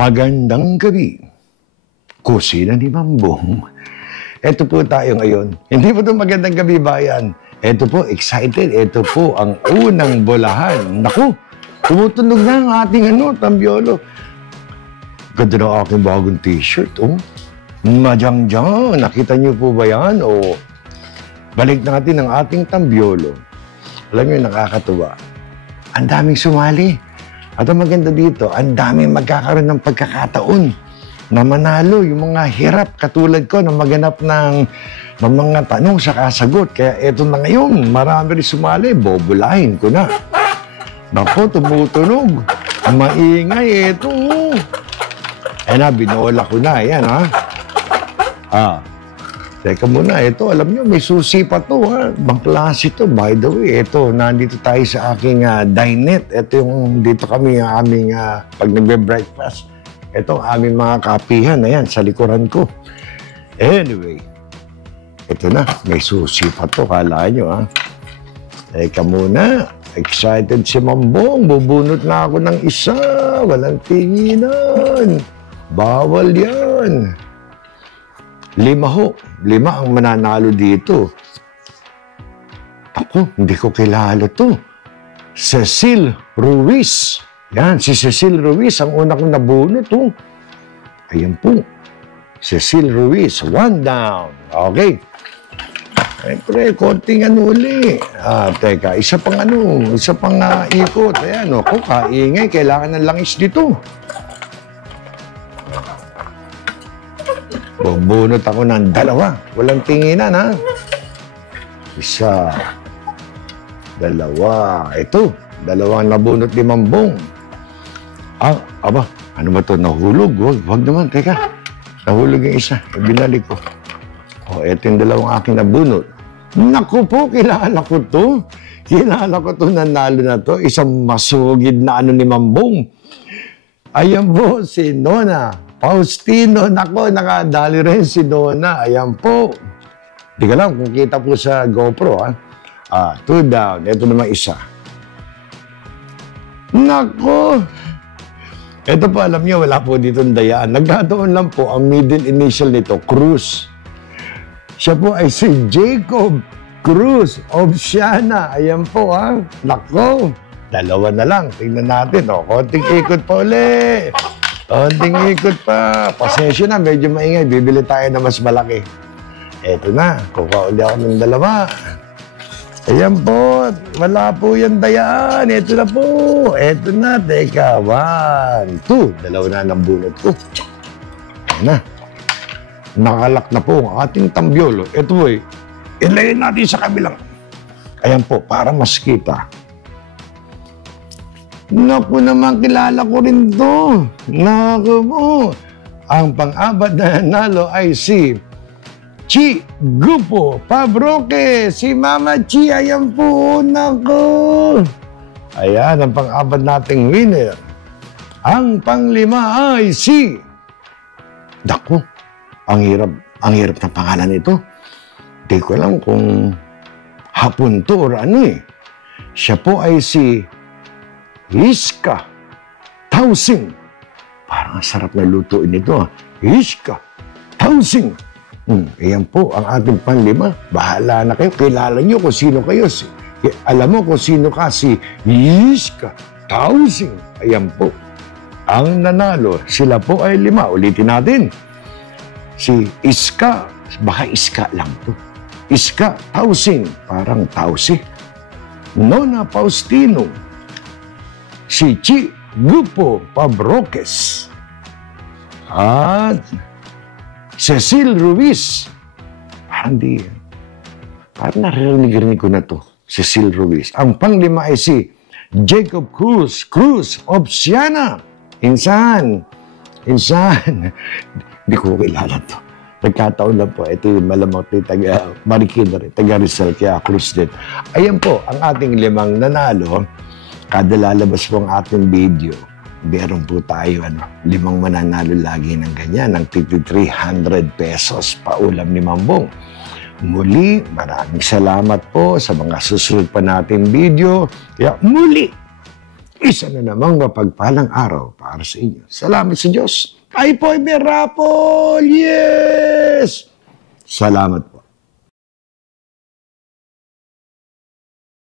Magandang gabi, kusina ni Mambong. Ito po tayo ngayon. Hindi po ito magandang gabi, bayan. Ito po, excited. Ito po ang unang bolahan. Naku, tumutunog na ang ating tambiolo. Ganda na aking bagong t-shirt, oh. Madyang-dyang. Nakita niyo po ba yan? O, balik natin ang ating tambiolo. Alam niyo, nakakatuwa. Ang daming sumali. At ang maganda dito, ang daming magkakaroon ng pagkakataon na manalo yung mga hirap katulad ko na maganap ng mga tanong sa kasagot. Kaya eto na ngayon, marami rin sumali, bobolahin ko na. Naku, tumutunog. Maingay, eto. Na, binola ko na, yan ha. Teka muna, ito, alam nyo, may susi pa to, ha? Bang klase to, by the way. Ito, nandito tayo sa aking dinette. Ito yung, dito kami, aming, pag nagbe-breakfast. Ito, aming mga kapihan, ayan, sa likuran ko. Anyway, ito na, may susi pa to, kala nyo, ha? Teka muna, excited si Mambong, bubunot na ako ng isa, walang tinginan. Bawal yan. 5 ho. 5 ang mananalo dito. Ako, hindi ko kilala to. Cecil Ruiz. Yan, si Cecil Ruiz ang una kong nabunot, oh. Ayan po. Cecil Ruiz, 1 down. Okay. Siyempre, konting uli. Teka, isa pang ikot. Ayan, ako, kaingay. Kailangan ng langis dito. Bubunot ako ng 2. Walang tinginan, ha? 1, 2. Ito, 2 ang nabunot ni Mambong. Aba, ano ba ito? Nahulog? Wag naman, teka. Nahulog yung isa. Binalik ko. Ito yung 2 aking nabunot. Naku po, kilala ko to. Kilala ko to, nanalo na to. Isang masugid na ni Mambong. Ayan po, si Nona Faustino. Nako, nakadali rin si Nona. Ayan po. Di ka lang kung kita po sa GoPro, ha? 2 down. Ito naman isa. Nako. Ito po, alam niyo, wala po dito dayaan. Nagkataon lang po, ang middle initial nito, Cruz. Siya po ay si Jacob Cruz of Siana. Ayan po, ha? Nako. 2 na lang. Tingnan natin, konting ikot pa ulit. Konting ikot pa. Pasensya na, medyo maingay. Bibili tayo na mas malaki. Eto na, kukauli ako ng 2. Ayan po, wala po yung dayaan. Eto na po. Eto na, teka. 1, 2. 2 na ng bunot ko. Ayan na. Nakalak na po ang ating tambiolo. Eto po, ilayin natin sa kabilang. Ayan po, para mas kita. Naku naman, kilala ko rin to. Naku po. Ang pang-apat na nanalo ay si Chi Grupo Pabroque. Si Mama Chi, ayan po. Naku. Ayan, ang pang-apat nating winner. Ang pang-5 ay si... Naku, ang hirap na pangalan ito. Hindi ko alam kung hapon to or ano eh. Siya po ay si... Iska Tausing. Parang sarap na lutuin ito. Iska Tausing. Ayan po ang ating pang-5. Bahala na kayo. Kilala nyo kung sino kayo. Alam mo kung sino ka, si Iska Tausing. Ayan po. Ang nanalo, sila po ay 5. Ulitin natin. Si Iska, baka Iska lang to. Iska Tausing. Parang Tausi. Nona Faustino. Si Chi Grupo Pabroques. At Cecil Ruiz. Parang narinig ko na to. Cecil Ruiz. Ang pang-5 ay si Jacob Cruz of Siana. Insan. Hindi ko kilala to. Nagkataon lang po. Ito yung malamang taga Marikina rin. Taga Rizal, kaya Cruz din. Ayan po, ang ating 5 nanalo. Kada lalabas po ang ating video, meron po tayo 5 mananalo lagi ng ganyan, ng 300 pesos paulam ni Mambong. Muli, maraming salamat po sa mga susunod pa nating video. Kaya muli, isa na namang mapagpalang araw para sa inyo. Salamat sa Diyos. Ay po, may rapol! Yes! Salamat po.